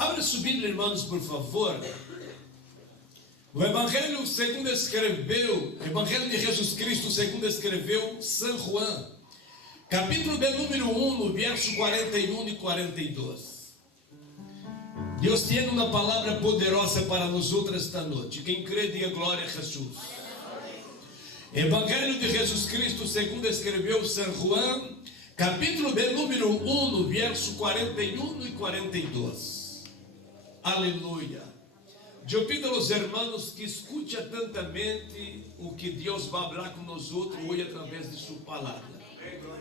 Abra sua Bíblia, irmãos, por favor. O Evangelho segundo escreveu, Evangelho de Jesus Cristo segundo escreveu São João, capítulo de número 1, no verso 41 e 42. Deus tem uma palavra poderosa para nós outros esta noite. Quem crê, diga glória a Jesus. Evangelho de Jesus Cristo segundo escreveu São João, capítulo de número 1, no verso 41 e 42. Aleluia. Eu pido aos irmãos que escute atentamente o que Deus vai falar com nós outros hoje através de sua palavra.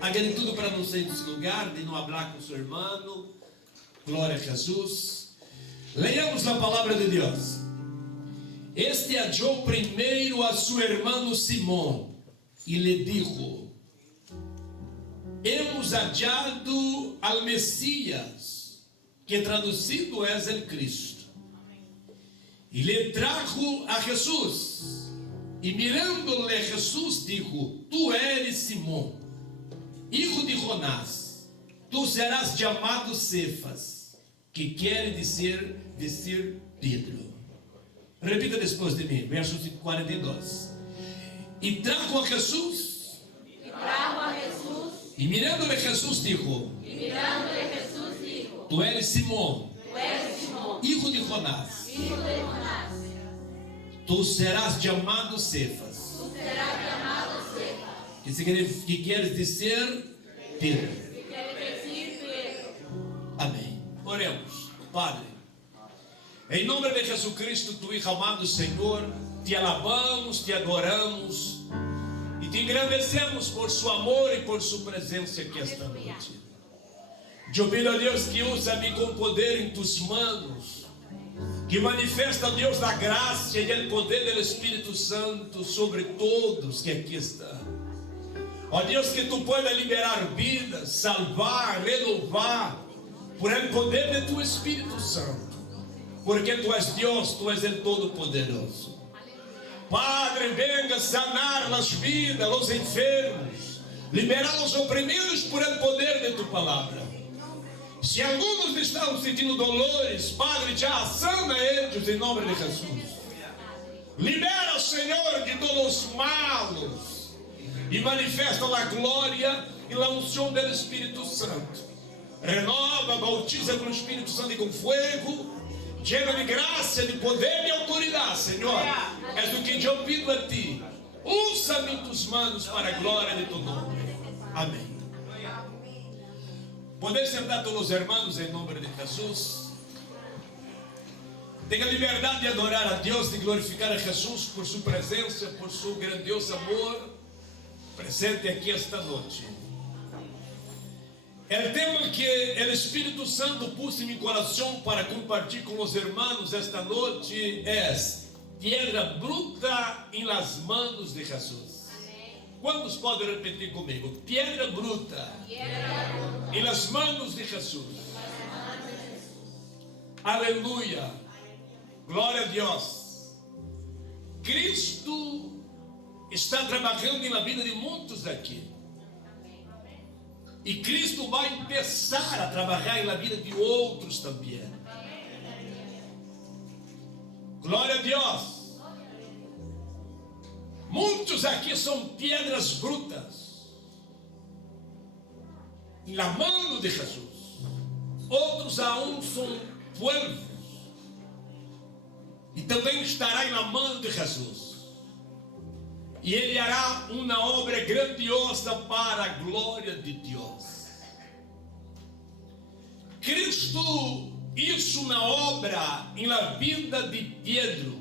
Hagan tudo para não sair desse lugar, de não falar com seu irmão. Glória a Jesus. Leiamos a palavra de Deus. Este hallou primeiro a seu irmão Simão e lhe dijo: hemos hallado al Messias, que traduzido é el Cristo. E lhe trajo a Jesus. E mirando-lhe Jesus dijo: tu eres Simão, hijo de Jonás, tu serás chamado Cefas, que quer dizer Pedro. Repita depois de mim, verso 42. E trajo a Jesus. E mirando-lhe Jesus dijo: tu eres Simão, hijo de Jonás, tu serás chamado Cefas, que quer dizer Pedro. Amém. Oremos. Padre, em nome de Jesus Cristo, tu Hijo amado Senhor, te alabamos, te adoramos e te engrandecemos por seu amor e por sua presença aqui esta noite. Eu pido a Deus que usa-me com poder em tus manos, que manifesta, Deus, da graça e o poder do Espírito Santo sobre todos que aqui estão. Ó Deus, que tu puedas liberar vida, salvar, renovar, por el poder de tu Espírito Santo, porque tu és Deus, tu és el Todo-Poderoso. Padre, venga sanar as vidas, os enfermos, liberar os oprimidos por el poder de tu palavra. Se alguns estão sentindo dolores, Padre, já sana eles em nome de Jesus. Libera, Senhor, de todos os malos e manifesta a glória e a unção do Espírito Santo. Renova, bautiza com o Espírito Santo e com fogo, llena de graça, de poder e autoridade, Senhor. É do que eu pido a ti. Usa-me em tus manos para a glória de tu nome. Amém. Podem sentar todos os irmãos em nome de Jesus. Tenha liberdade de adorar a Deus, de glorificar a Jesus por sua presença, por seu grandioso amor presente aqui esta noite. O tema que o Espírito Santo pôs em meu coração para compartilhar com os irmãos esta noite é Piedra bruta em las manos de Jesus. Quantos podem repetir comigo? Piedra bruta em las manos de Jesus. Aleluia. Glória a Deus. Cristo está trabalhando na vida de muitos aqui. E Cristo vai começar a trabalhar na vida de outros também. Glória a Deus. Muitos aqui são pedras brutas na mão de Jesus. Outros aún são pueblos e também estará na mão de Jesus. E Ele hará uma obra grandiosa para a glória de Deus. Cristo hizo uma obra na vida de Pedro.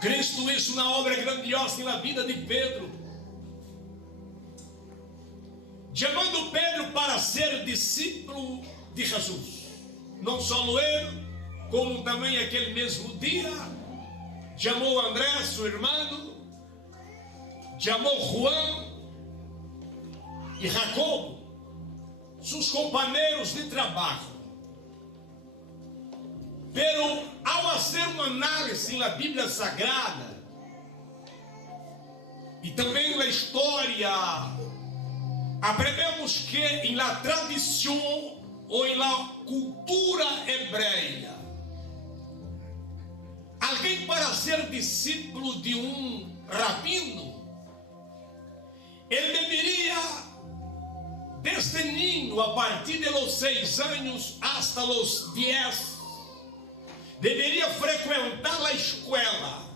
Cristo hizo uma obra grandiosa na vida de Pedro, chamando Pedro para ser discípulo de Jesus. Não só ele, como também aquele mesmo dia chamou André, seu irmão, chamou João e Jacobo, seus companheiros de trabalho. Pero ao fazer uma análise na Bíblia Sagrada e também na história, aprendemos que na tradição ou na cultura hebreia, alguém para ser discípulo de um rabino, ele deveria, desde niño, a partir de los 6 anos hasta los 10, deveria frequentar a escola.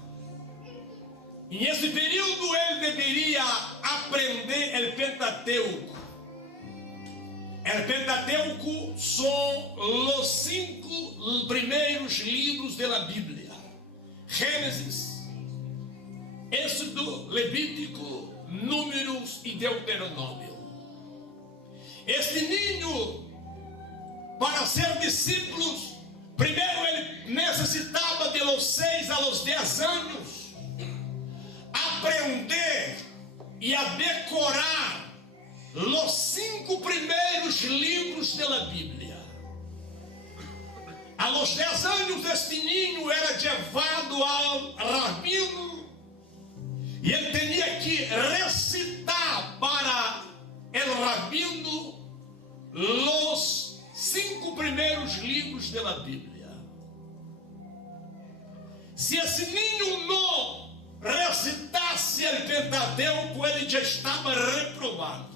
E nesse período ele deveria aprender o Pentateuco. O Pentateuco são os 5 primeiros livros da Bíblia: Gênesis, Êxodo, Levítico, Números e Deuteronômio. Este ninho, para ser discípulos, primeiro ele necessitava de los 6 a los 10 anos aprender e a decorar os 5 primeiros livros da Bíblia. A los 10 anos este ninho era levado ao rabino e ele tinha que recitar para o rabino os 5 primeiros livros da Bíblia. Se esse ninho não recitasse o Pentateuco, ele já estava reprovado.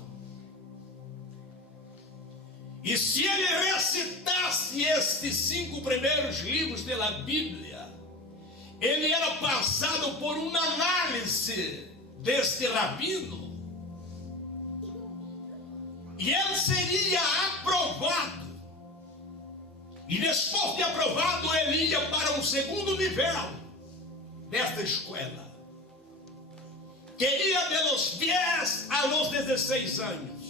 E se ele recitasse estes 5 primeiros livros da Bíblia, ele era passado por uma análise deste rabino, e ele seria aprovado. E depois de aprovado, ele ia para um segundo nível desta escola, que ia de los 10 a los 16 anos.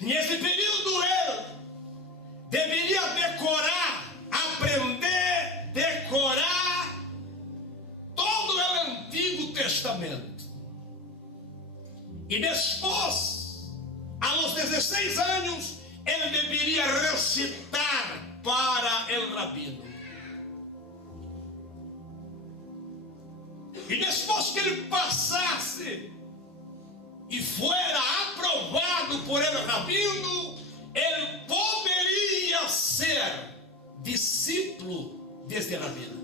Nesse período ele deveria decorar, decorar todo o Antigo Testamento. E depois, a los 16 anos, ele deveria recitar para o rabino. E depois que ele passasse e fora aprovado por el rabino, ele poderia ser discípulo deste rabino.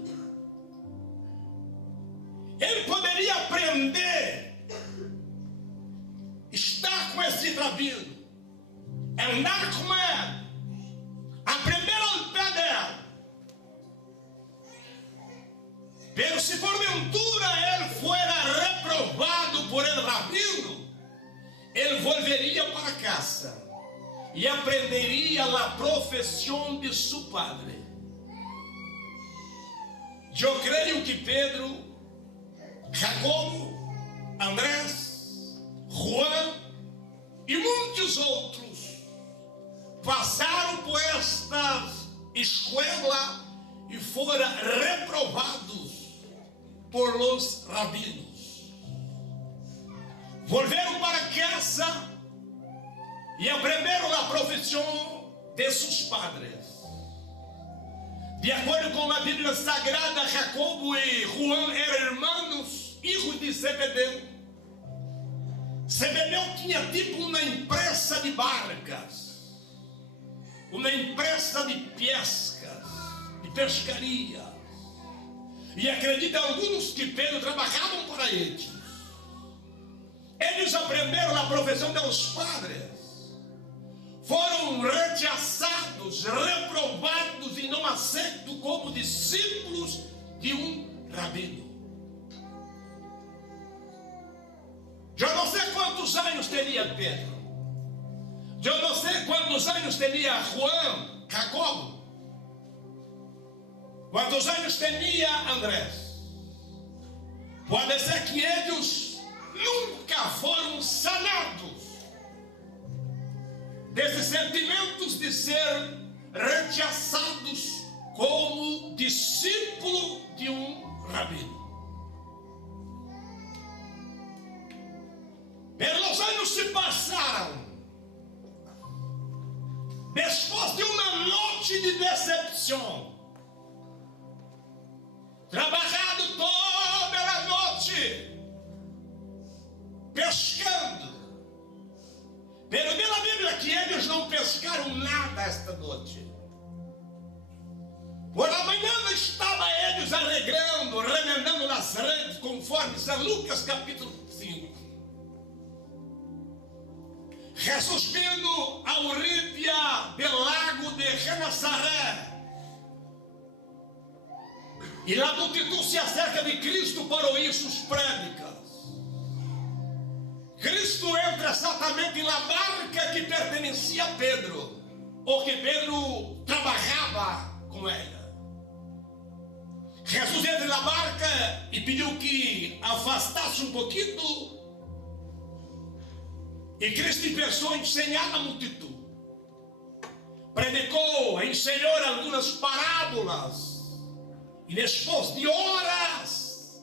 Ele poderia aprender, estar com esse rabino, andar com ele, aprender ao pé dele. Pero se porventura ele fora reprovado por el rabino, ele volveria para casa e aprenderia a profissão de seu padre. Eu creio que Pedro, Jacobo, Andrés, Juan e muitos outros passaram por esta escola e foram reprovados por los rabinos. Volveram para casa e aprenderam a profissão de seus padres. De acordo com a Bíblia Sagrada, Jacobo e Juan eram irmãos, filhos de Zebedeu. Zebedeu tinha tipo uma empresa de barcas, uma empresa de pescas, de pescaria. E acredita alguns que Pedro trabalhavam para eles. Eles aprenderam a profissão dos padres, foram rechaçados, reprovados e não aceitos como discípulos de um rabino. Eu não sei quantos anos teria Pedro, eu não sei quantos anos teria Juan, Jacobo, quantos anos teria Andrés. Pode ser que eles nunca foram sanados desses sentimentos de ser rechaçados como discípulo de um rabino. Pelos anos se passaram, depois de uma noite de decepção, trabalhado toda a noite, pescando. Pero diz a Bíblia que eles não pescaram nada. noite. Por la manhã estava eles alegrando, remendando as redes, conforme São Lucas capítulo 5. Jesus vindo a orilla do lago de Genezaré. E a multidão se acerca de Cristo para ouvir suas prédicas. Cristo entra exatamente na barca que pertencia a Pedro, ou que Pedro trabalhava com ela. Jesus entra na barca e pediu que afastasse um pouquinho. E Cristo começou a ensinar a multidão. Predicou, ensinou algumas parábolas. E depois de horas,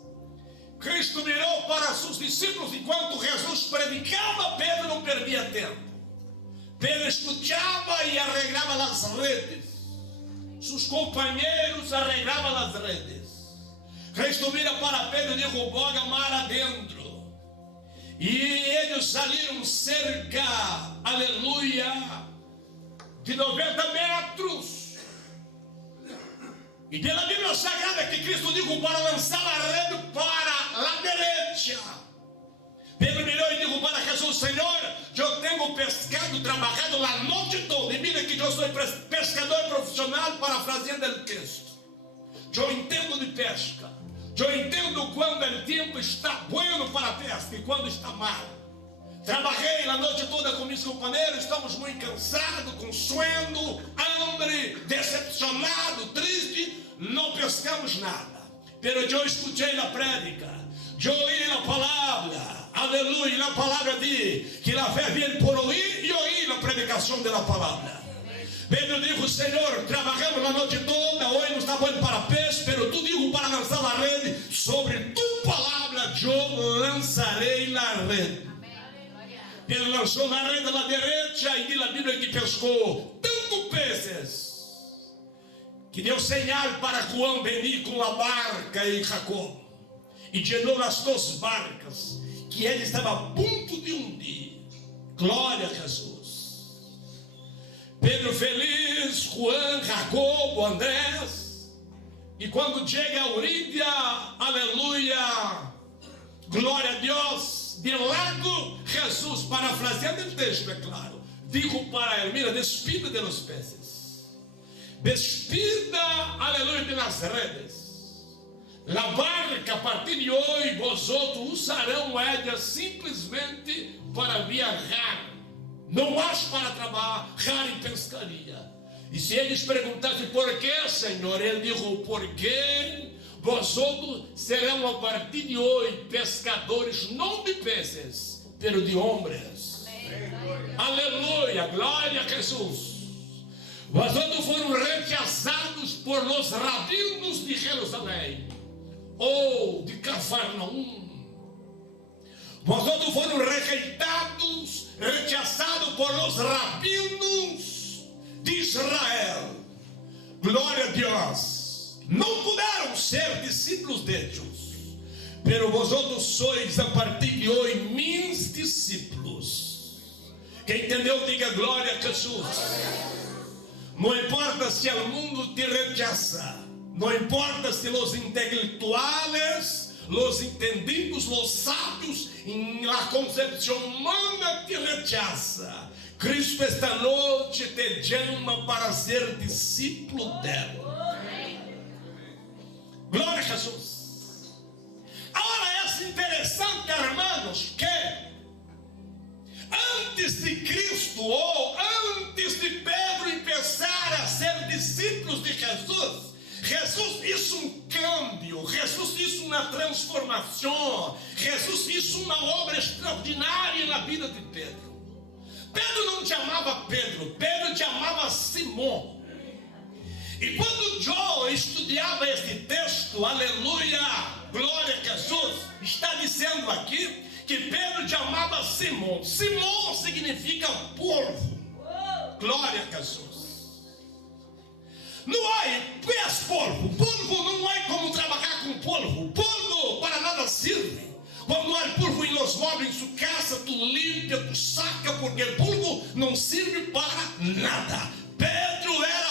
Cristo virou para seus discípulos. Enquanto Jesus predicava, Pedro não perdia tempo. Pedro escutava e arreglava as redes. Seus companheiros arreglavam as redes. Cristo vira para Pedro e dijo: boga mar adentro. E eles saíram cerca, aleluia, de 90 metros. E pela Bíblia Sagrada que Cristo dijo para lançar a rede para a direita. Pedro mirou e dijo para Jesus: Senhor, eu tenho pescado, trabalhado a noite toda. E mira que eu sou pescador profissional, parafraseando o texto. Eu entendo de pesca. Eu entendo quando o tempo está bueno para a pesca e quando está mal. Trabalhei a noite toda com meus companheiros, estamos muito cansados, com sono, hambre, decepcionado, triste, não pescamos nada. Pero eu escutei a prédica, eu ouvi a palavra, aleluia, a palavra diz que a fé vem por ouvir e ouvir a predicação da palavra. Pedro disse: Senhor, trabalhamos a noite toda, hoje não está bom para peixe, pero tu digo para lançar a rede, sobre tu palavra eu lançarei a rede. Ele lançou na rede da direita e diz a Bíblia que pescou tanto peces que deu sinal para João venir com a barca e Jacó e llenou as duas barcas que ele estava a ponto de hundir. Glória a Jesus. Pedro feliz, Juan, Jacobo, Andrés, e quando chega a orilla, aleluia, glória a Deus, de lago, Jesus, parafraseando o texto, é claro, dijo para ele: mira, despida de los peces, despida, aleluia, de las redes, la barca a partir de hoje, vosotros usarão ela simplesmente para viajar, não mais para trabalhar em pescaria. E se eles perguntassem por que, Senhor, ele disse: porque vosotros serão a partir de hoje pescadores, não de peces, pero de homens. Aleluia, glória a Jesus. Vosotros foram rechazados por los rabinos de Jerusalém ou de Cafarnaum. Vosotros foram rejeitados, rechazados por los rabinos de Israel. Glória a Deus. Não puderam ser discípulos de Deus, pero vosotros sois a partir de hoje meus discípulos. Quem entendeu, diga glória a Jesus. Não importa se o mundo te rechaza, não importa se os intelectuales, los entendidos, los sábios, em la concepção humana te rechaza. Cristo esta noite te chama para ser discípulo dela. Glória a Jesus. Agora é interessante, hermanos, que antes de Cristo, ou antes de Pedro começar a ser discípulos de Jesus, Jesus hizo um cambio, Jesus hizo uma transformação, Jesus hizo uma obra extraordinária na vida de Pedro. Pedro não chamava Pedro, Pedro chamava Simão. E quando eu estudava este texto, aleluia, glória a Jesus, está dizendo aqui que Pedro chamava Simão. Simão significa polvo. Glória a Jesus. Não há, o que é polvo? Polvo não há como trabalhar com polvo. Polvo para nada serve. Quando há polvo em los móveis, em sua casa, tu limpa, tu saca, porque o polvo não serve para nada. Pedro era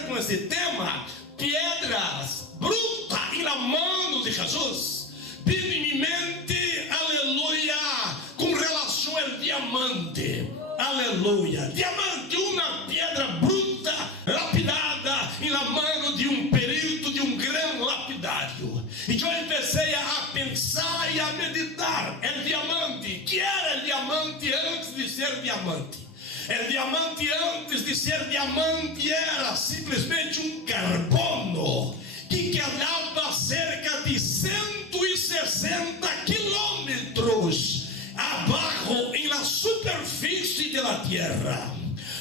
acordo com esse tema, pedras brutas em la mano de Jesus, vive em mente, aleluia, com relação ao diamante, aleluia. Diamante, uma pedra bruta, lapidada em la mano de um perito, de um grande lapidário. E eu comecei a pensar e a meditar. O diamante, que era o diamante antes de ser diamante? O diamante antes de ser diamante era simplesmente um carbono que quedava a cerca de 160 quilômetros abaixo em la superfície da terra.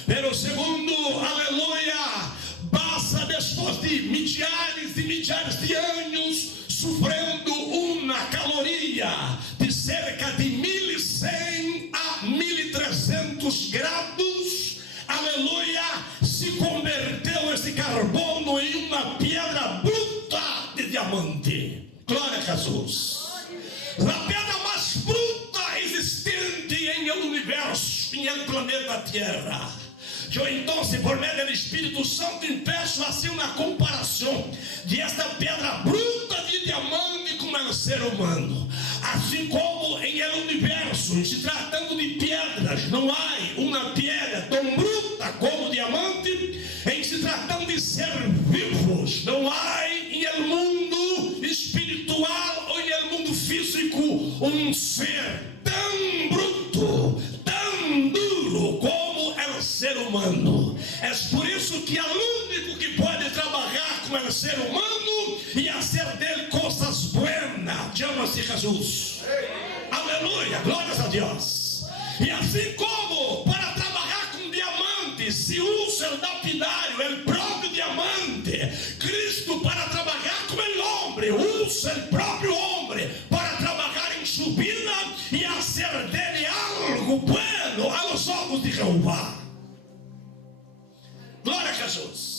Pero segundo, aleluia, passa depois de milhares e milhares de anos sofrendo uma caloria de cerca de 1100 a 1300 graus, aleluia, se converteu esse carbono em uma pedra bruta de diamante. Glória a Jesus. A pedra mais bruta existente em el universo, em el planeta Terra. Eu então, por meio do Espírito Santo, peço assim uma comparação de esta pedra bruta de diamante com o ser humano. Assim como em el universo, se tratando de pedras, não há uma pedra tão bruta como diamante. Em se tratando de ser vivos, não há em el mundo espiritual ou em el mundo físico um ser tão bruto, tão duro como o ser humano. É por isso que é o único que pode trabalhar com o ser humano e fazer dele coisas buenas. Chama-se Jesus. Aleluia, glórias a Deus. E assim como para trabalhar com diamante se usa o lapidário, o próprio diamante, Cristo para trabalhar com o homem usa o próprio homem para trabalhar em sua vida e fazer dele algo bueno aos olhos de Jeová. Glória a Jesus.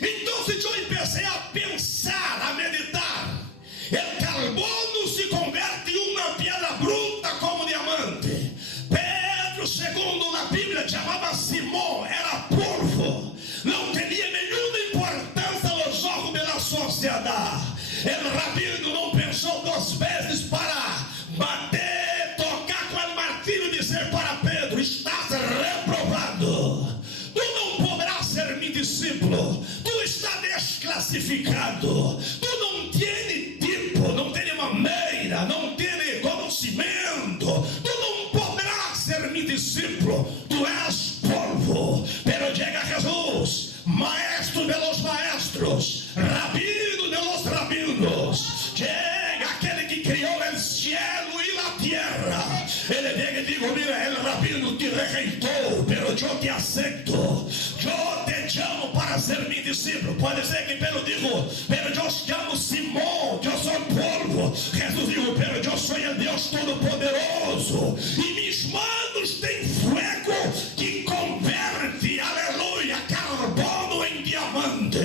Então, se eu comecei a pensar, a meditar, o carbono se converte em uma pedra bruta como diamante. Pedro, segundo a Bíblia, chamava Simão, era polvo, não tinha nenhuma importância aos olhos da sociedade. O rabino não pensou duas vezes para bater, tocar com o martírio e dizer para Pedro: estás reprovado. Tu não poderás ser meu discípulo. Tu estás desclassificado. Tu não tens tipo, não tens maneira, não tens conhecimento. Tu não poderás ser meu discípulo. Tu és polvo. Pero chega Jesus, maestro de los maestros, rabino de los rabinos. Chega aquele que criou o cielo e a terra. Ele vem e diz: mira, o rabino te rejeitou, pero eu te aceito. Eu te chamo para ser meu discípulo. Pode ser que Pedro diga: pero eu chamo Simão, eu sou polvo. Jesus dijo: pero eu sou o Deus Todo-Poderoso. E mis manos têm fuego que converte, aleluia, carbono em diamante.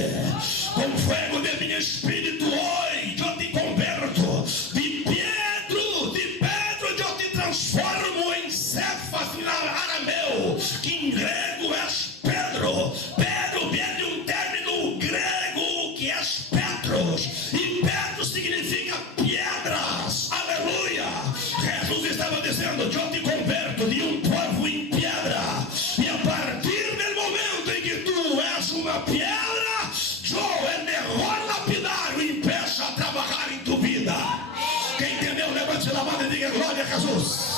Com fuego de meu espírito hoje eu te converto. De Pedro eu te transformo em Cefas em arameu, que em grego é Pedro. Pedro vem de um término grego que é Petros, e Pedro significa pedras. Aleluia. Jesus estava dizendo: eu te converto de um povo em pedra, e a partir do momento em que tu és uma pedra, eu, o melhor lapidário, empeça a trabalhar em tua vida. Quem entendeu, levante a mão e diga glória a Jesus.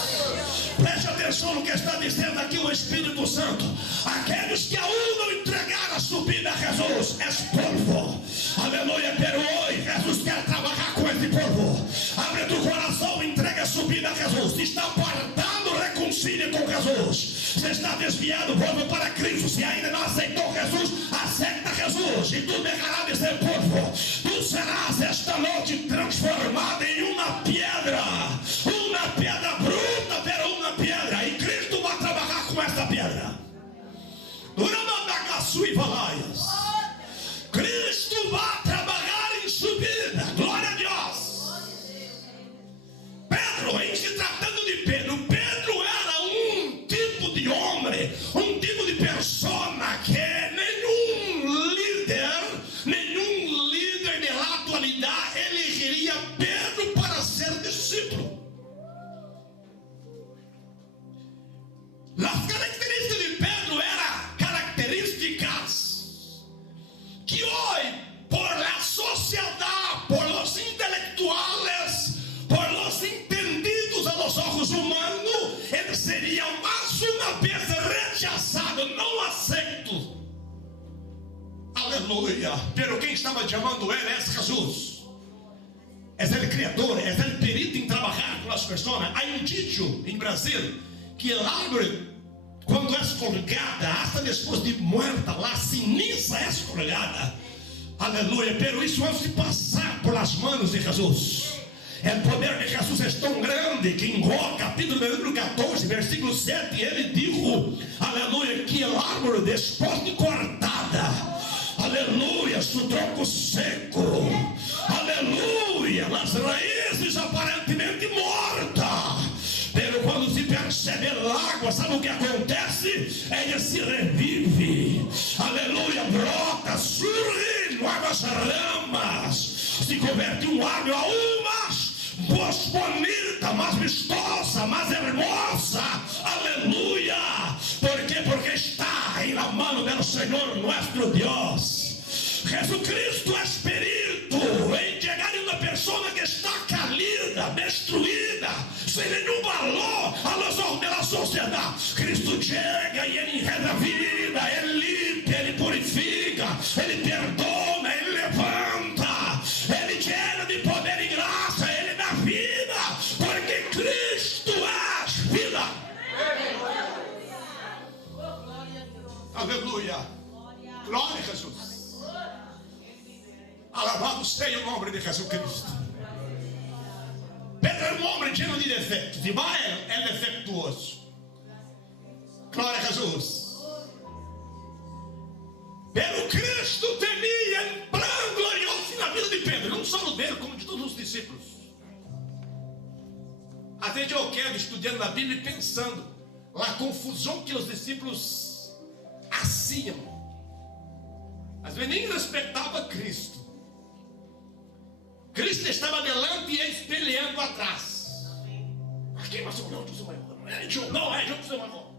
Preste atenção no que está dizendo aqui o Espírito Santo. Aqueles que aún não entregaram a sua vida a Jesus é polvo. Aleluia. Pero hoje Jesus quer trabalhar com esse polvo. Abre tu coração, entrega a sua vida a Jesus. Está apartado, reconcilia com Jesus. Você está desviado, volta para Cristo. Se ainda não aceitou Jesus, aceita Jesus, e tu deixarás de ser polvo. Tu serás esta noite transformado em uma pedra bruta, pero uma pedra, e Cristo vai trabalhar com esta pedra. Cristo vai trabalhar em sua vida. Glória a Deus. Pedro, em se tratando de Pedro era um tipo de homem, um tipo de persona que nenhum Aleluia. Pero quem estava chamando ele é Jesus. É o criador, é o perito em trabalhar com as pessoas. Há dicho em Brasil que a árvore, quando é colgada, hasta depois de muerta, a ceniza é colgada. Aleluia. Pero isso antes de passar por las manos de Jesus. O poder de Jesus é tão grande que em Jó, capítulo número 14, versículo 7, ele disse, aleluia, que a árvore depois de cortada, aleluia, su tronco seco, aleluia, as raízes aparentemente mortas, pero quando se percebe a água, sabe o que acontece? Ela se revive, aleluia, brota, surge novas ramas, se converte em árvore a umas mais bonita, mais vistosa, mais hermosa, aleluia. ¿Por quê? Porque está em la mano do Senhor nosso Deus. Jesucristo é perito em chegar em uma pessoa que está calida, destruída, sem nenhum valor a los ojos da sociedade. Cristo chega e ele enreda a vida, ele limpa, ele purifica, ele perdona, ele levanta, ele llena de poder e graça, ele dá vida, porque Cristo é vida. Aleluia. Glória a Jesus. Alabado seja o nome de Jesus Cristo. Pedro é um homem cheio de defeitos. E vai, é defeituoso. Glória a Jesus. Pero Cristo temia um plano glorioso na vida de Pedro, não só no dele, como de todos os discípulos. Até eu quero estudando a Bíblia e pensando na confusão que os discípulos faziam. Às vezes nem respeitava Cristo. Cristo estava adelante e eles peleando atrás. Aqui, mas não, eu sou maior. Não, eu sou maior.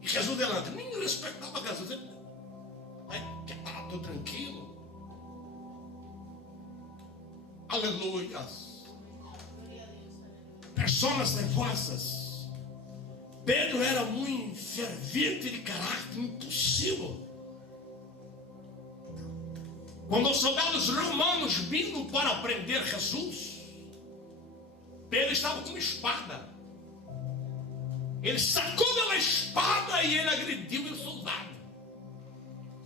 E Jesus delante, nem respeitava Jesus. Estou tranquilo. Aleluia. Pessoas nervosas. Pedro era muito fervente de caráter, impossível. Quando os soldados romanos vindo para prender Jesus, Pedro estava com uma espada. Ele sacou da espada e ele agrediu o soldado.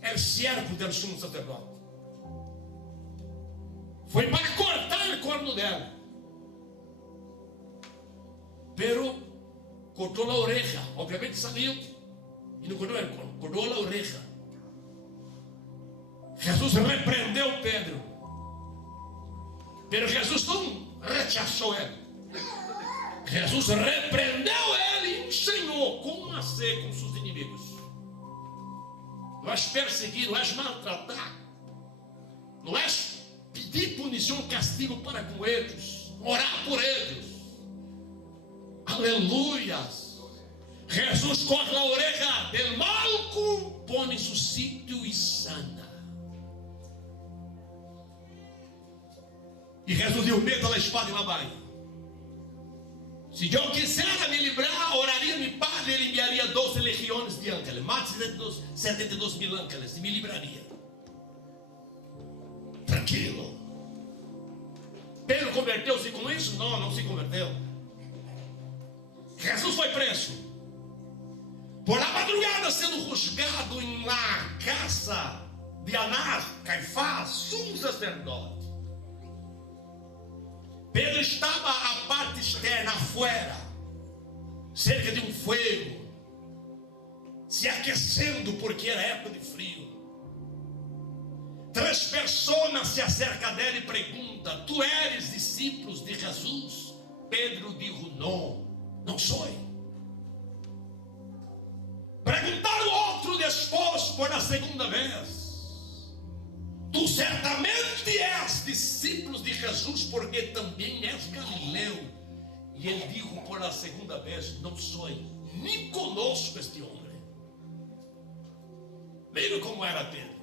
Era servo do sumo sacerdote. Foi para cortar o corno dela. Pero cortou a orelha. Obviamente saiu. E não cortou o corno, cortou a orelha. Jesus repreendeu Pedro. Pero Jesus não rechaçou ele. Jesus repreendeu ele e ensinou como ser com seus inimigos. Não és perseguir, não és maltratar, não és pedir punição, castigo para com eles, orar por eles. Aleluia. Jesus corta a orelha del malco, põe em seu sítio e sana. E Jesus deu medo da espada e la baia. Se eu quisera me livrar, oraria meu Padre, ele enviaria 12 legiões de ángeles, mais de 72 mil ángeles, e me livraria. Tranquilo. Pedro converteu-se com isso? Não, não se converteu. Jesus foi preso. Por la madrugada sendo juzgado em la casa de Anás, Caifás, sumo sacerdote. Pedro estava à parte externa, afuera, cerca de um fogo, se aquecendo porque era época de frio. 3 pessoas se acercam dele e perguntam: tu eres discípulo de Jesus? Pedro disse: não, não sou. Perguntaram outro depois por a segunda vez: tu certamente és discípulo de Jesus, porque também és galileu. E ele disse por a segunda vez: não sou, nem conosco este homem. Veja como era Pedro.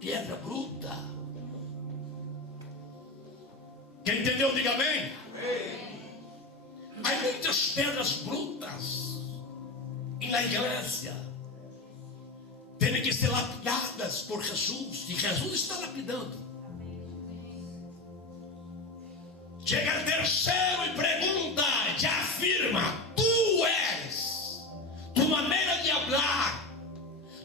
Pedra bruta. Quem entendeu, diga amém. Há muitas pedras brutas na igreja. têm que ser lapidadas por Jesus, e Jesus está lapidando. Chega o terceiro e pergunta, e afirma: tu és, tu maneira de falar,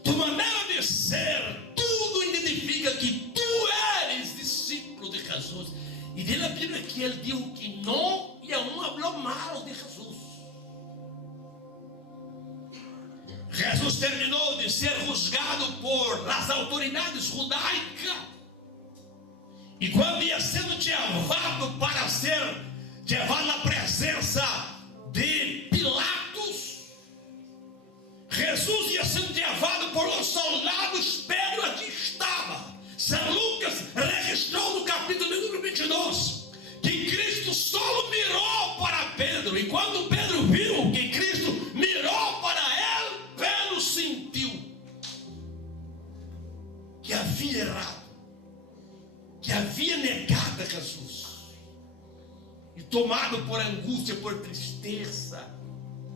tu maneira de ser, tudo identifica que tu eres discípulo de Jesus. E diz a Bíblia que ele disse que não, e aún falou mal de Jesus. Jesus terminou de ser juzgado por as autoridades judaicas. E quando ia sendo levado para ser levado à presença de Pilatos, Jesus ia sendo levado por os soldados. Pedro aqui estava. São Lucas registrou no capítulo número 22 que Cristo só mirou para Pedro. E quando Pedro viu que Cristo mirou para ele, Pedro sentiu que havia errado, que havia negado a Jesus. E tomado por angústia, por tristeza,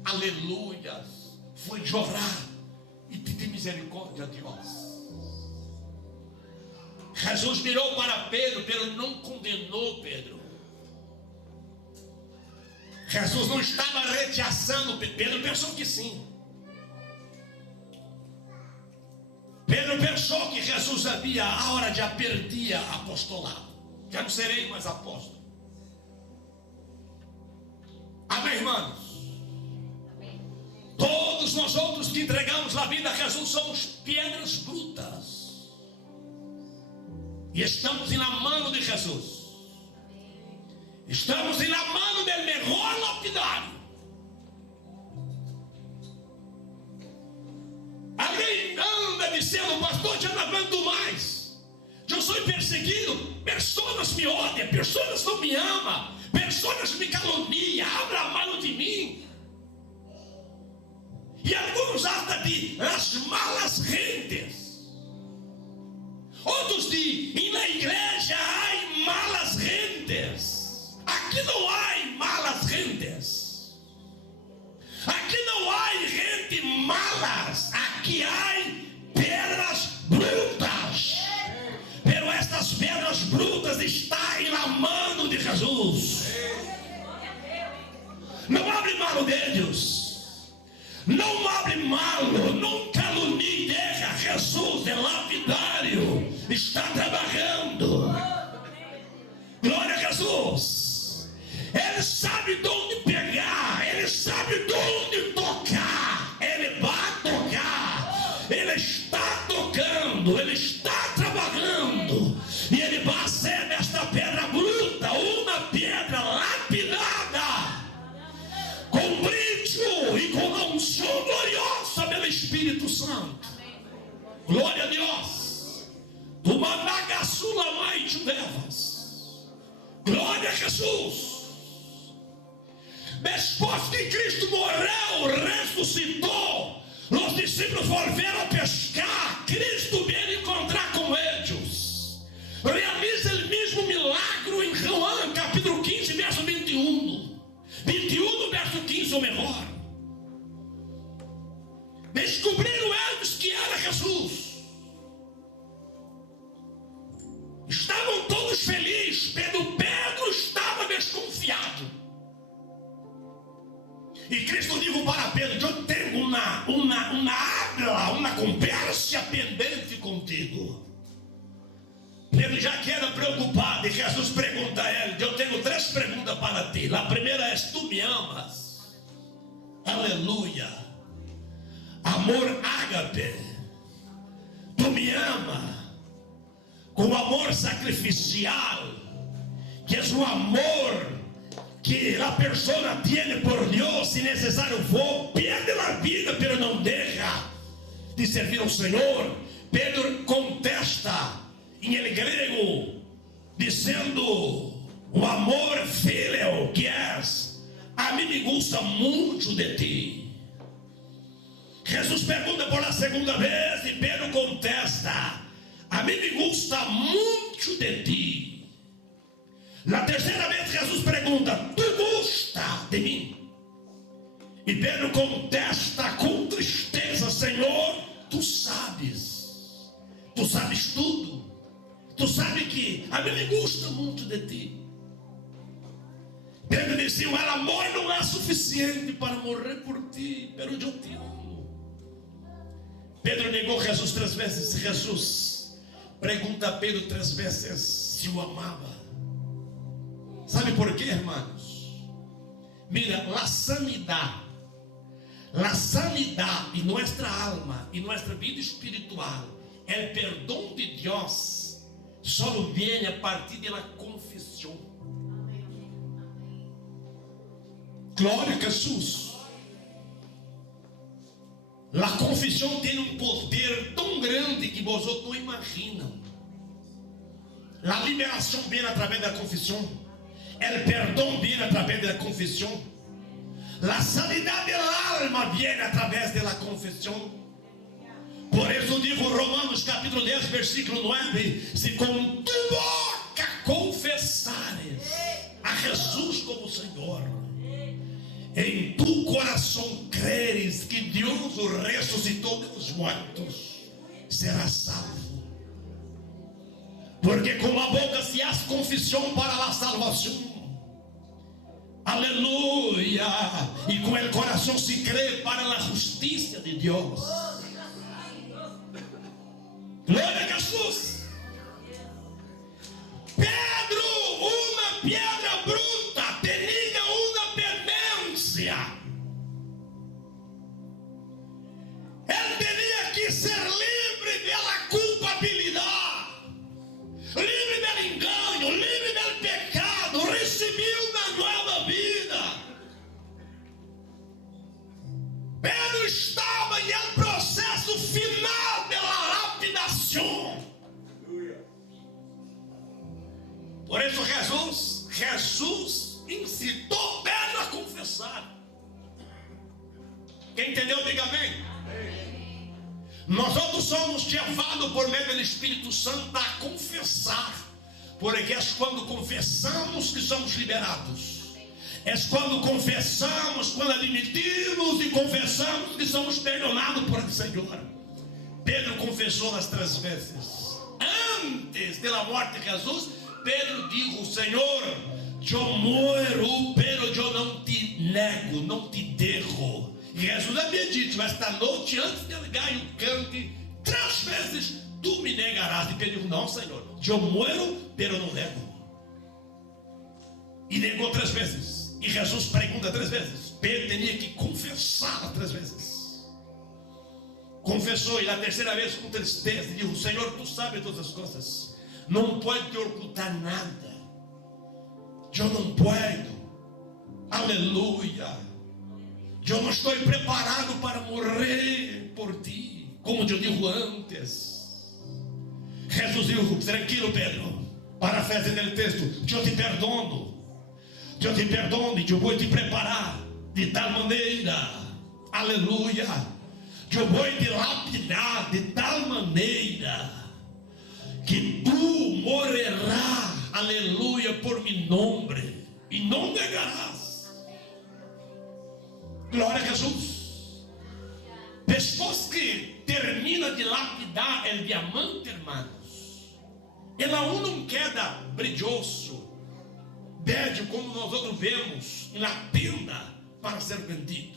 aleluia, foi chorar e pedir misericórdia a Deus. Jesus mirou para Pedro, Pedro não condenou Pedro. Jesus não estava rechaçando Pedro, pensou que sim. Pedro pensou que Jesus havia a hora de perder apostolado. Já não serei mais apóstolo. Amém, irmãos? Amém. Todos nós outros que entregamos a vida a Jesus somos pedras brutas. E estamos na mão de Jesus. Estamos na mão do melhor lapidário. Alguém anda dizendo: pastor, já não aguento mais, eu sou perseguido, pessoas me odiam, pessoas não me amam, pessoas me caluniam, abram mão de mim. E alguns até de as malas gentes. Outros dizem: e na igreja há malas gentes. Aqui não há malas gentes. Aqui não há gente malas. Aqui há pedras brutas. Pero estas pedras brutas estão na mão de Jesus. Não abre mal deles. Não abre mal. Não calunie. Deixa Jesus, é lapidário, está trabalhando. Glória a Jesus. Ele sabe de onde pegar, ele sabe de onde tocar, ele vai tocar, ele está tocando, ele está trabalhando, e ele vai ser nesta pedra bruta, uma pedra lapidada, com brilho e com a unção gloriosa pelo Espírito Santo. Glória a Deus. Do Managaçula mais de devas. Glória a Jesus. Depois que Cristo morreu, ressuscitou, os discípulos voltaram a pescar. Cristo veio encontrar com eles. Realiza o mesmo milagre em João, capítulo 15, verso 21. 21, verso 15, ou melhor. Descobriram eles que era Jesus. Estavam todos felizes. Pedro estava desconfiado. E Cristo disse para Pedro: eu tenho uma conversa pendente contigo. Pedro já que era preocupado, e Jesus pergunta a ele: eu tenho 3 perguntas para ti. A primeira é: tu me amas? Aleluia. Amor ágape. Tu me amas com amor sacrificial, que é o amor que a pessoa tem por Deus. Se necessário for, perde a vida, pero não deixa de servir ao Senhor. Pedro contesta em grego, dizendo: o amor filho que és, a mim me gusta muito de ti. Jesus pergunta por a segunda vez e Pedro contesta: a mim me gusta muito de ti. Na terceira vez Jesus pergunta: tu gosta de mim? E Pedro contesta com tristeza: Senhor, tu sabes Tu sabe que a mim me gusta muito de ti. Pedro disse: o amor não é suficiente para morrer por ti, pero eu te amo. Pedro negou Jesus 3 vezes. Jesus pergunta a Pedro 3 vezes se o amava. Sabe por quê, irmãos? Mira, la sanidad em nuestra alma e nuestra vida espiritual, el perdão de Deus solo viene a partir de la confesión. Glória a Jesus. La confesión tem um poder tão grande que vosotros não imaginam. La liberação vem através da confissão. El perdão vem através da confissão. La sanidad del alma viene através da confissão. Por isso digo Romanos capítulo 10 versículo 9: se com tu boca confessares a Jesus como Senhor, em tu coração creres que Deus o ressuscitou dos mortos, serás salvo. Porque com a boca se faz confissão para a salvação. Aleluia. E com o coração se crê para a justiça de Deus. Glória a Jesus. Pedro, uma pedra bruta, tinha uma pendência. Ele tinha que ser livre da culpabilidade, livre do engano, livre do pecado, receber uma nova vida. Pedro estava em um processo final da lapidação. Por isso Jesus incitou Pedro a confessar. Quem entendeu, diga amém. Nós outros somos chamados por meio do Espírito Santo a confessar, porque é quando confessamos que somos liberados. É quando confessamos, quando admitimos e confessamos que somos perdonados por o Senhor. Pedro confessou as 3 vezes. Antes da morte de Jesus, Pedro disse: Senhor, eu moro, pero eu não te nego, não te derro. E Jesus havia dito: esta noite, antes de ele ganhar o cante, 3 vezes tu me negarás. E Pedro disse: não, Senhor, eu moro, pero não nego. E negou 3 vezes. E Jesus pergunta 3 vezes. Pedro tinha que confessar 3 vezes. Confessou, e na 3ª vez com tristeza disse: Senhor, tu sabes todas as coisas, não pode te ocultar nada. Eu não posso. Aleluia. Eu não estou preparado para morrer por ti, como eu digo antes. Jesus disse: tranquilo, Pedro, parafrase no texto, eu te perdono. Eu te perdono e eu vou te preparar de tal maneira, aleluia, eu vou te lapidar de tal maneira que tu morrerás, aleluia, por mi nome, e não negarás. Glória a Jesus. Depois que termina de lapidar o diamante, hermanos, ele aún não queda brilhoso, bege como nós outros vemos na tenda para ser vendido.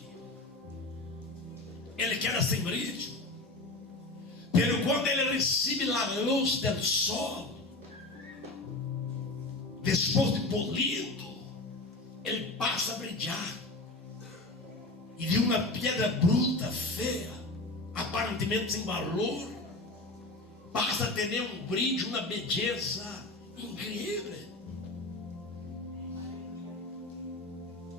Ele queda sem brilho. Pero quando ele recebe a luz do sol, depois de polido, ele passa a brilhar. E de uma pedra bruta, feia, aparentemente sem valor, passa a ter um brilho, uma beleza incrível.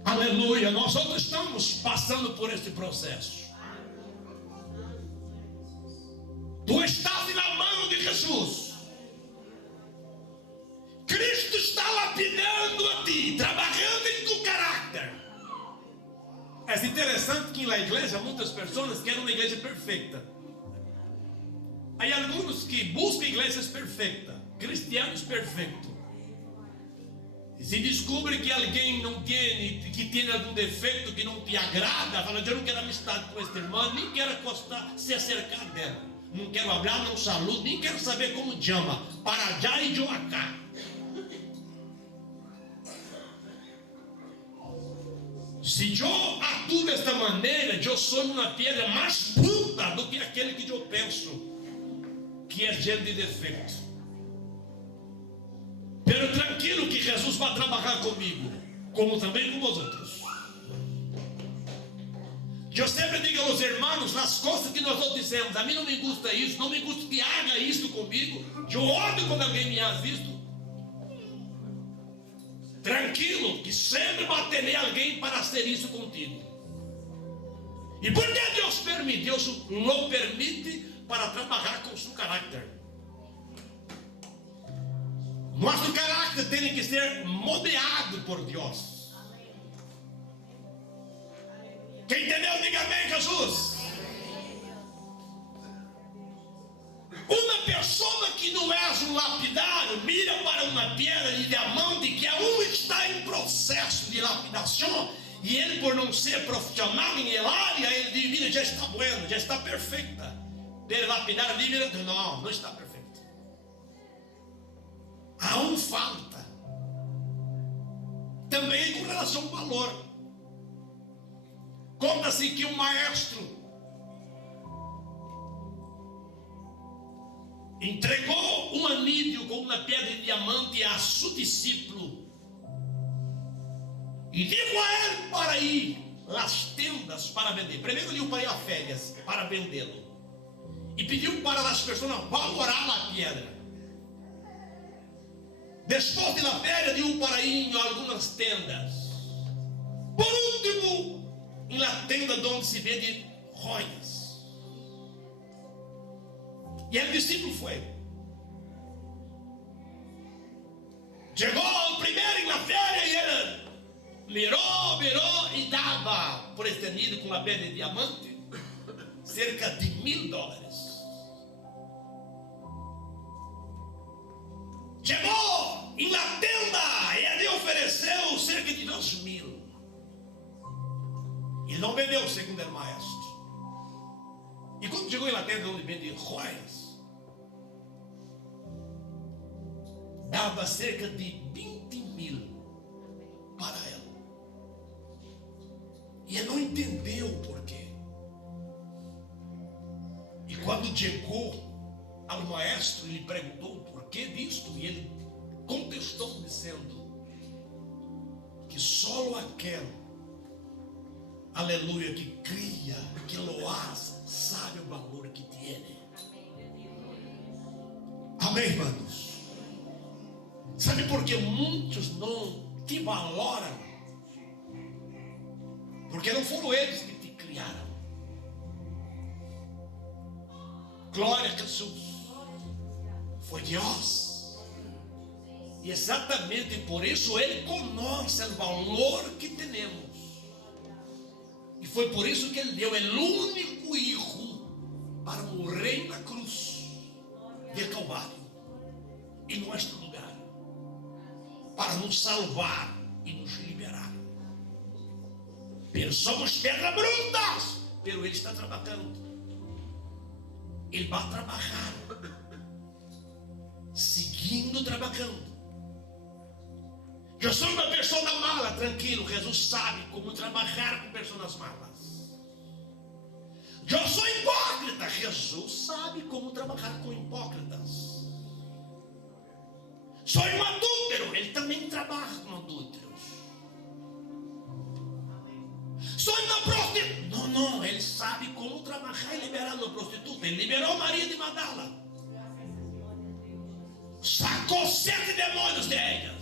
Aleluia. Nós outros estamos passando por este processo. Tu estás na mão de Jesus. Cristo está lapidando a ti, trabalhando em tu caráter. É interessante que na igreja muitas pessoas querem uma igreja perfeita. Há alguns que buscam igrejas perfeitas, cristianos perfeitos. E se descobre que alguém não tem, que tem algum defeito que não te agrada, fala: eu não quero amistade com este irmão, nem quero se acercar dela. não quero falar, não saludo, nem quero saber como chama, para allá e eu acá. Se eu atuo desta maneira, eu sou uma pedra mais bruta do que aquele que eu penso que é cheio de defeito. Pero tranquilo que Jesus vai trabalhar comigo, como também com vosotros. Eu sempre digo aos irmãos, nas coisas que nós outros dizemos, a mim não me gusta isso, não me gusta que haga isso comigo. Eu odio quando alguém me ha visto. Tranquilo, que sempre vai ter alguém para fazer isso contigo. E por que Deus permite? Deus não permite para trabalhar com seu caráter. Nosso caráter tem que ser modelado por Deus. Quem entendeu, diga amém, Jesus. Uma pessoa que não é um lapidário mira para uma pedra de diamante que aún está em processo de lapidação, e ele, por não ser profissional em área, ele diz: mira, já está bueno, já está perfeita. Ele lapidar ali, mira, não está perfeita. Aún falta. Também com relação ao valor. Conta-se que um maestro entregou um anillo com uma pedra de diamante a seu discípulo e disse a ele para ir às tendas para vender. Primeiro ele para ir a férias para vendê-lo e pediu para as pessoas valorar a pedra. Depois da férias deu para ir em algumas tendas. Por último, em la tenda onde se vende joias. E o discípulo foi. Chegou o primeiro em la feira e ele mirou e dava por este anillo com uma pedra de diamante cerca de $1.000. Chegou em la tenda e ele ofereceu cerca de 2.000. E não vendeu, segundo o maestro. E quando chegou em la tenda onde vende joias, dava cerca de 20.000 para ela. E ele não entendeu o porquê. E quando chegou ao maestro, ele perguntou o porquê disto, e ele contestou dizendo que só aquele, aleluia, que cria, que lo hace, sabe o valor que tem. Amém, irmãos? Sabe por que muitos não te valoram? Porque não foram eles que te criaram. Glória a Jesus. Foi Deus. E exatamente por isso Ele conhece o valor que temos. E foi por isso que Ele deu o único Hijo para morrer na cruz de Calvário, em nosso lugar, para nos salvar e nos liberar. Pero somos pedras brutas, pero Ele está trabalhando. Ele vai trabalhar, seguindo trabalhando. Eu sou uma pessoa mala, tranquilo. Jesus sabe como trabalhar com pessoas malas. Eu sou hipócrita. Jesus sabe como trabalhar com hipócritas. Sou um adúltero. Ele também trabalha com adúlteros. Sou uma prostituta. Não, ele sabe como trabalhar e liberar uma prostituta. Ele liberou Maria de Magdala. Sacou 7 demônios de elas.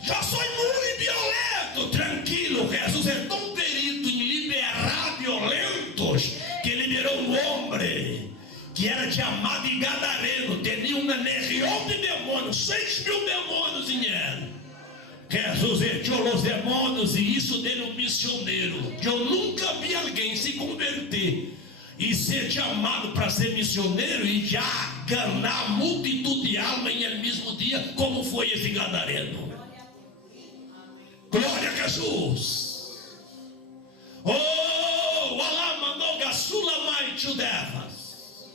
Eu sou muito violento, tranquilo. Jesus é tão perito em liberar violentos que liberou um homem que era chamado de Gadareno. Tinha uma legião de demônios, 6.000 demônios em ele. Jesus echou os demônios e isso dele um missioneiro. Eu nunca vi alguém se converter e ser chamado para ser missioneiro e já ganhar multitud de alma em el mesmo dia, como foi esse Gadareno. Glória a Jesus. Oh, Allah mandou macho devas.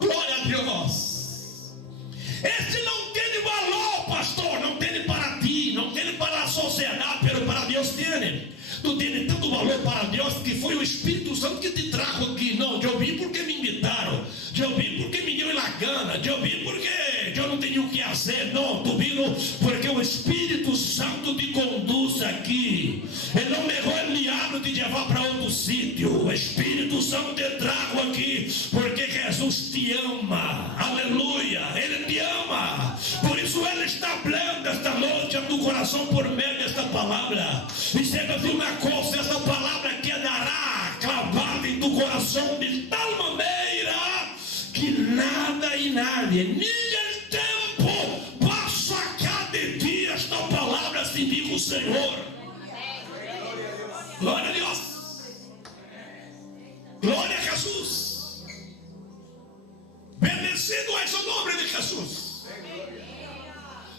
Glória a Deus. Este não tem valor, pastor, não tem para ti, não tem para a sociedade, pero para Deus tem. Tu tens tanto valor para Deus que foi o Espírito Santo que te trago aqui. Não, eu vim porque me invitaram, eu vim porque me deu na gana, eu vim porque eu não tenho o que fazer. Não, tu vindo porque o Espírito Santo te conduz aqui. Ele não me vai liado te levar para outro sítio. O Espírito Santo te trago aqui porque Jesus te ama. Aleluia, Ele te ama. Por isso Ele está falando esta noite a tu coração por meio desta palavra. E saiba-te uma coisa, essa palavra quedará clavada em tu coração de tal maneira que nada e nadie, nem o tempo passa cá de ti esta palavra, assim diz o Senhor. Glória a Deus. Glória a Jesus. Bendecido é o nome de Jesus.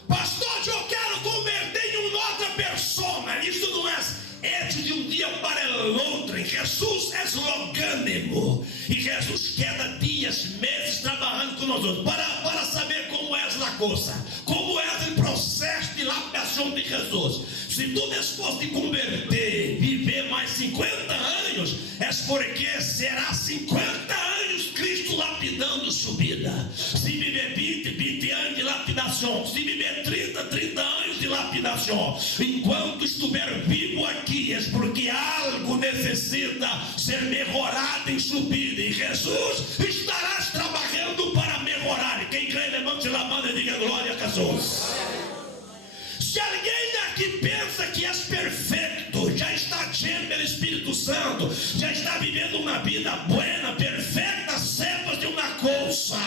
Pastor, eu quero converter em uma outra pessoa. Isso não é hecho de um dia para o outro. Jesus é longânimo. E Jesus queda dias, meses trabalhando com nós outros para saber como é a coisa, como é o processo de lapidação de Jesus. Se tu depois de converter, viver mais 50 anos, é porque será 50 anos Cristo lapidando sua vida. Se viver 20 anos de lapidação, se viver 30 anos de lapidação, enquanto estiver vivo aqui, é porque algo necessita ser melhorado em sua vida. E Jesus estará trabalhando para melhorar. E quem crê, levante a mão e diga glória a Jesus. Se alguém aqui pensa que é perfeito, já está cheio pelo Espírito Santo, já está vivendo uma vida buena, perfeita, saiba de uma coisa: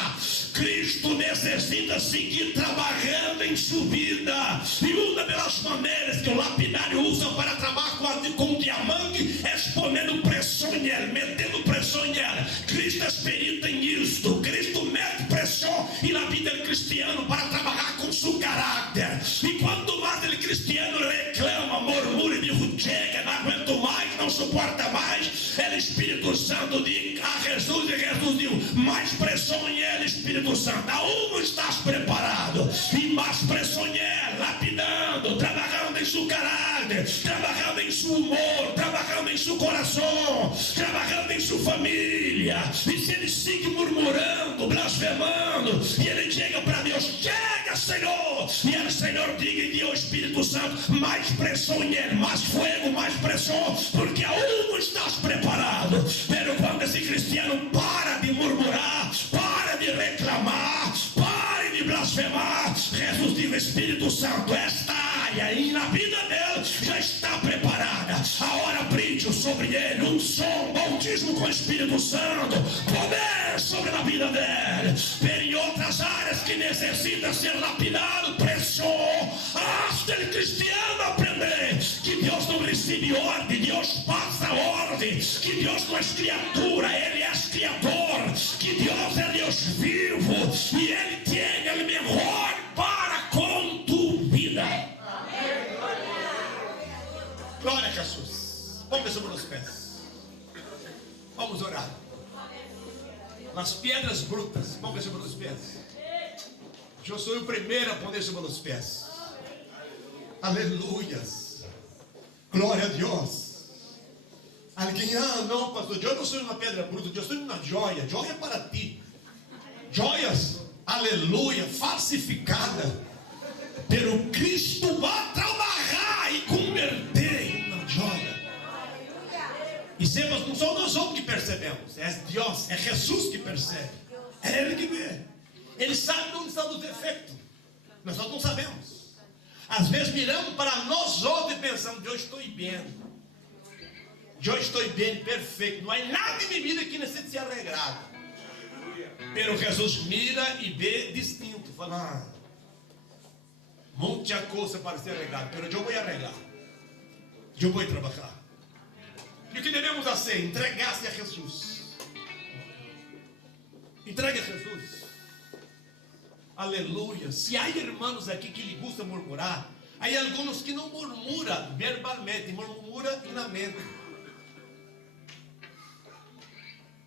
Cristo necessita seguir trabalhando em sua vida. E uma das maneiras que o lapidário usa para trabalhar com diamante é exponendo pressão nele, metendo pressão nele. Cristo é perito em isto. Cristo mete pressão na vida do cristiano para trabalhar com seu caráter. E quanto mais ele cristiano reclama, murmura e diz: chega, não aguento mais, não suporta mais, ele Espírito Santo diz a Jesus, e Jesus diz: mais pressão em ele, Espírito Santo. Aonde estás preparado? E mais pressão em ele, lapidando, trabalhando em seu caráter, trabalhando em seu humor, trabalhando em seu coração, trabalhando em sua família. E se ele sigue murmurando, blasfemando, e ele chega para Deus: chega, Senhor, e ele, Senhor, diga e diz ao Espírito Santo: mais pressão em ele, mais fogo, mais pressão, porque aonde estás preparado? Pero quando esse cristiano para de murmurar, para de reclamar, pare de blasfemar, Jesus diz: Espírito Santo, esta área e na vida dele já está preparada. Agora brilho sobre ele, um som, bautismo com o Espírito Santo, poder sobre a vida dele. Em outras áreas que necessita ser lapidado, pressão. Hasta o cristiano aprender que Deus não recebe ordem, Deus passa ordem, que Deus não é criatura, Ele é criador, que Deus é Deus vivo e Ele tem o melhor para com tua vida. Glória a Jesus. Vamos sobre os pés. Vamos orar. Nas pedras brutas, vamos sobre os pés. Eu sou o primeiro a poner sobre os pés. Aleluias. Glória a Deus. Alguém: não, pastor, eu não sou uma pedra bruta, eu sou uma joia. Joia para ti. Joias, aleluia, falsificada. Pero Cristo vai trabalhar e converter em uma joia. E sempre não somos nós outros que percebemos, é Deus, é Jesus que percebe, é Ele que vê. Ele sabe onde estão os defeitos, nós só não sabemos. Às vezes miramos para nós outros e pensamos: eu estou bem, perfeito, não há nada em minha vida que necessite ser arreglado. Pero Jesus mira e vê distinto, fala: muita coisa para ser arreglada, pero eu vou arreglar, eu vou trabalhar. E o que devemos fazer? Entregar-se a Jesus. Entregue a Jesus. Aleluia. Se há irmãos aqui que lhe gusta murmurar, há alguns que não murmuram verbalmente, murmuram na mente.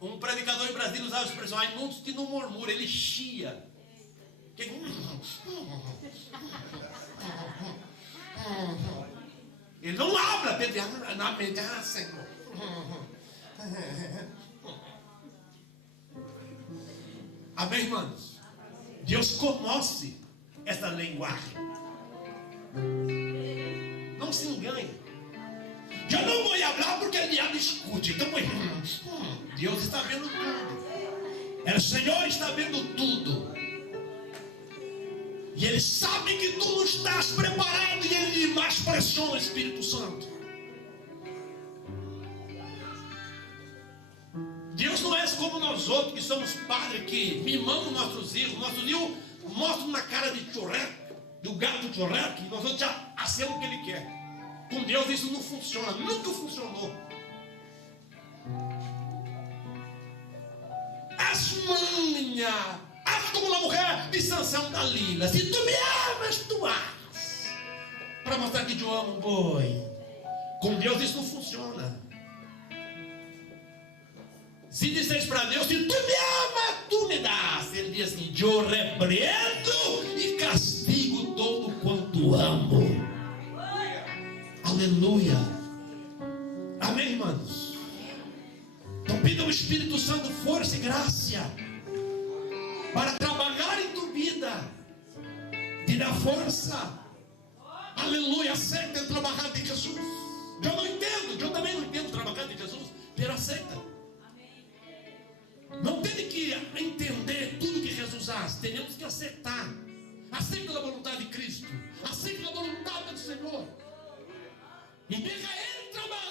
Um predicador em Brasília usava a expressão: há muitos que não murmuram, ele chia. Ele não habla, na mente, Senhor. Amém, irmãos? Deus conhece essa linguagem. Não se engane. Eu não vou falar porque o diabo escute. Então, Deus está vendo tudo. O Senhor está vendo tudo. E Ele sabe que tu não estás preparado. E Ele mais pressiona o Espírito Santo. Deus não é como nós outros que somos padres que mimamos nossos hijos. Nossos hijos mostram na cara de churreco, do gato churreco, e nós outros já hacemos o que Ele quer. Com Deus isso não funciona, nunca funcionou. As manhas, as como a mulher de Sansão Dalila. Se tu me amas, tu amas. Para mostrar que eu amo, boi. Com Deus isso não funciona. Se disseis para Deus, se tu me amas, tu me dás. Ele diz assim: eu repreendo e castigo todo quanto amo. Aleluia. Amém, irmãos? Então pida ao Espírito Santo força e graça para trabalhar em tua vida. Te dá força. Aleluia. Aceita o trabalhar de Jesus. Eu não entendo, eu também não entendo o trabalhar de Jesus, mas aceita. Não tem que entender tudo que Jesus faz. Temos que aceitar. Aceita a vontade de Cristo. Aceita a vontade do Senhor. E deixa Ele trabalhar.